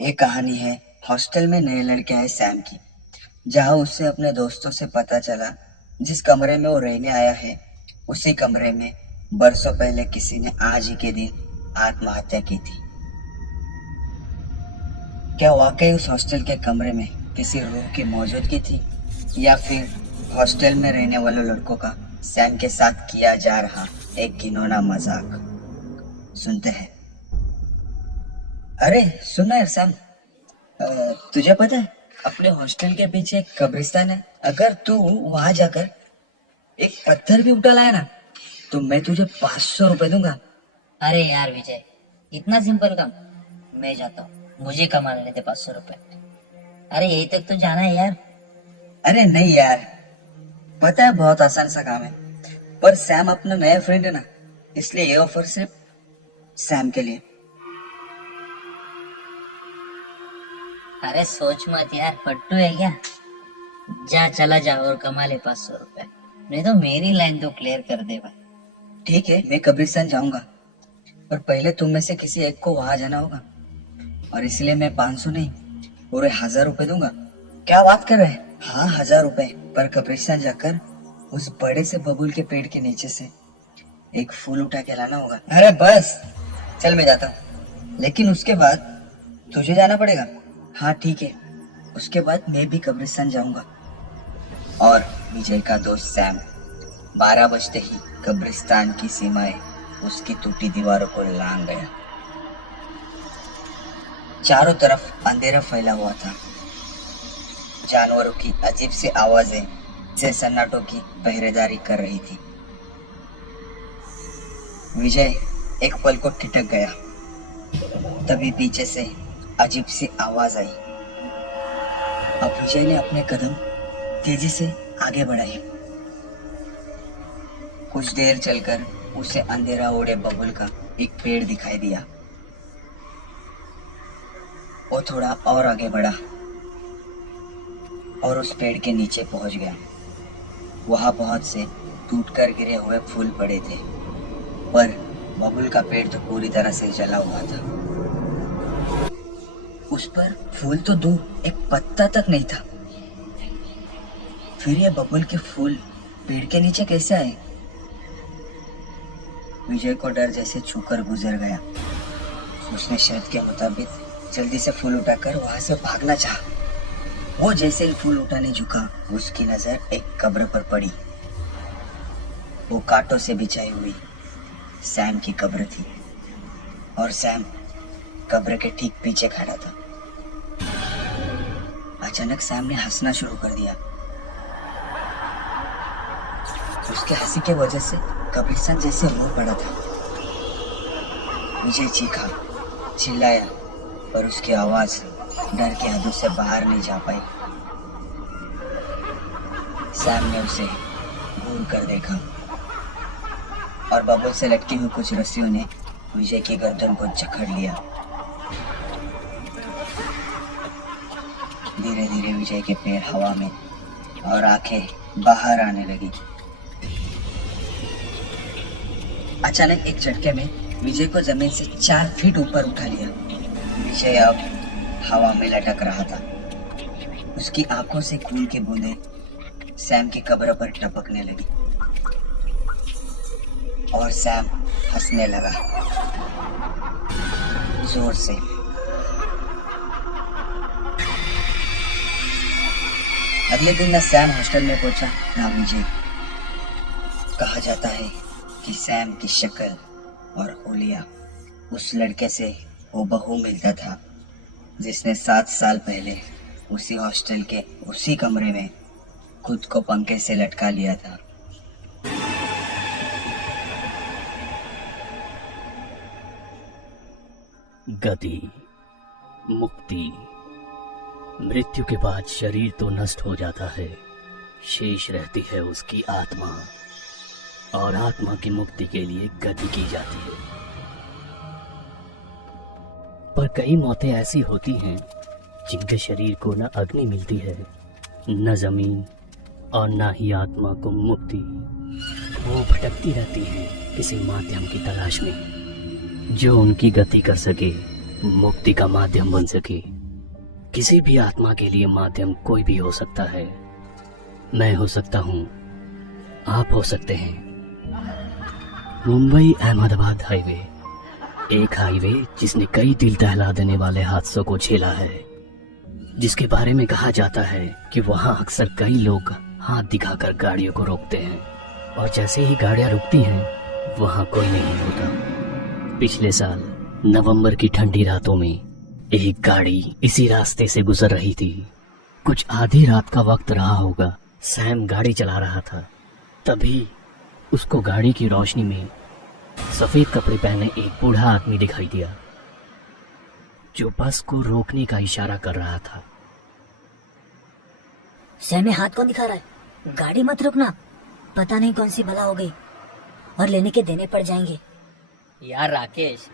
एक कहानी है हॉस्टल में नए लड़के आए सैम की। जहां उससे अपने दोस्तों से पता चला जिस कमरे में वो रहने आया है उसी कमरे में बरसों पहले किसी ने आज ही के दिन आत्महत्या की थी। क्या वाकई उस हॉस्टल के कमरे में किसी रूह की मौजूदगी थी या फिर हॉस्टल में रहने वाले लड़कों का सैम के साथ किया जा रहा एक घिनौना मजाक। सुनते हैं। अरे सुनना यार सैम, तुझे पता है अपने हॉस्टल के पीछे एक कब्रिस्तान है। अगर तू वहां जाकर एक पत्थर भी उठा लाया ना तो मैं तुझे 500 रुपए दूंगा। अरे यार विजय, इतना सिंपल काम? मैं जाता हूँ, मुझे कमा लेते 500 रुपए। अरे यही तक तो जाना है यार। अरे नहीं यार, पता है बहुत आसान सा काम है, पर सैम अपना नया फ्रेंड है ना, इसलिए ये ऑफर सिर्फ सैम के लिए। अरे सोच मत यार, फट्टू है क्या? जा, चला जा और कमा ले 500 रुपए। नहीं तो मेरी लाइन तो क्लियर कर दे भाई। ठीक है, मैं कब्रिस्तान जाऊंगा, पर पहले तुम में से किसी एक को वहां जाना होगा, और इसलिए मैं 500 नहीं पूरे 1000 रुपए दूंगा। क्या बात कर रहे हैं? हाँ, 1000 रुपए, पर कब्रिस्तान जाकर उस बड़े से बबूल के पेड़ के नीचे से एक फूल उठा के लाना होगा। अरे बस, चल मैं जाता हूँ, लेकिन उसके बाद तुझे जाना पड़ेगा। हाँ ठीक है, उसके बाद मैं भी कब्रिस्तान जाऊंगा। और विजय का दोस्त सैम 12 बजते ही कब्रिस्तान की सीमाएं उसकी टूटी दीवारों को लांग गया। चारों तरफ अंधेरा फैला हुआ था। जानवरों की अजीब सी आवाजें से सन्नाटों की पहरेदारी कर रही थी। विजय एक पल को ठिठक गया। तभी पीछे से अजीब सी आवाज आई। अब विजय ने अपने कदम तेजी से आगे बढ़ाए। कुछ देर चलकर उसे अंधेरा ओढ़े बबुल का एक पेड़ दिखाई दिया। वो थोड़ा और आगे बढ़ा और उस पेड़ के नीचे पहुंच गया। वहां पहुंच से टूटकर गिरे हुए फूल पड़े थे, पर बबुल का पेड़ तो पूरी तरह से जला हुआ था। उस पर फूल तो दूर, एक पत्ता तक नहीं था। फिर ये बबुल के फूल पेड़ के नीचे कैसे आए? विजय को डर जैसे छूकर गुजर गया। उसने शर्त के मुताबिक जल्दी से फूल उठाकर वहां से भागना चाहा। वो जैसे ही फूल उठाने झुका, उसकी नजर एक कब्र पर पड़ी। वो कांटों से बिछाई हुई सैम की कब्र थी, और सैम कब्र के ठीक पीछे खड़ा था। अचानक सैम ने हंसना शुरू कर दिया। उसके हंसी के वजह से कब्रिस्तान जैसे रो पड़ा था। विजय चीखा, चिल्लाया, पर उसकी आवाज डर के हदों से बाहर नहीं जा पाई। सैम ने उसे घूर कर देखा, और बबुल से लटकी हुई कुछ रस्सियों ने विजय की गर्दन को जकड़ लिया। धीरे धीरे विजय के पैर हवा में और आंखें बाहर आने लगी। अचानक एक झटके में विजय को जमीन से 4 फीट ऊपर उठा लिया। विजय अब हवा में लटक रहा था। उसकी आंखों से खून की बूंदें सैम की कब्र पर टपकने लगी, और सैम हंसने लगा जोर से। अगले दिन न सैम हॉस्टल में पहुंचा न विजय। कहा जाता है कि सैम की शक्ल और हुलिया उस लड़के से हूबहू मिलता था जिसने 7 साल पहले उसी हॉस्टल के उसी कमरे में खुद को पंखे से लटका लिया था। गति, मुक्ति। मृत्यु के बाद शरीर तो नष्ट हो जाता है, शेष रहती है उसकी आत्मा, और आत्मा की मुक्ति के लिए गति की जाती है। पर कई मौतें ऐसी होती हैं जिनके शरीर को न अग्नि मिलती है, न जमीन, और न ही आत्मा को मुक्ति। वो भटकती रहती है किसी माध्यम की तलाश में जो उनकी गति कर सके, मुक्ति का माध्यम बन सके। किसी भी आत्मा के लिए माध्यम कोई भी हो सकता है। मैं हो सकता हूँ, आप हो सकते हैं। मुंबई अहमदाबाद हाईवे, एक हाईवे जिसने कई दिल दहला देने वाले हादसों को झेला है, जिसके बारे में कहा जाता है कि वहाँ अक्सर कई लोग हाथ दिखाकर गाड़ियों को रोकते हैं और जैसे ही गाड़ियाँ रुकती हैं वहाँ कोई नहीं होता। पिछले साल नवंबर की ठंडी रातों में एक गाड़ी इसी रास्ते से गुजर रही थी। कुछ आधी रात का वक्त रहा होगा। सैम गाड़ी चला रहा था, तभी उसको गाड़ी की रोशनी में सफेद कपड़े पहने एक बूढ़ा आदमी दिखाई दिया जो बस को रोकने का इशारा कर रहा था। सैम में हाथ कौन दिखा रहा है? गाड़ी मत रुकना, पता नहीं कौन सी बला हो गई और लेने के देने पड़ जाएंगे। यार राकेश,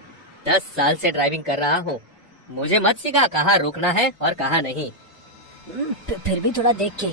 10 साल से ड्राइविंग कर रहा हूँ, मुझे मत सिखा कहाँ रुकना है और कहाँ नहीं। फिर भी थोड़ा देख के।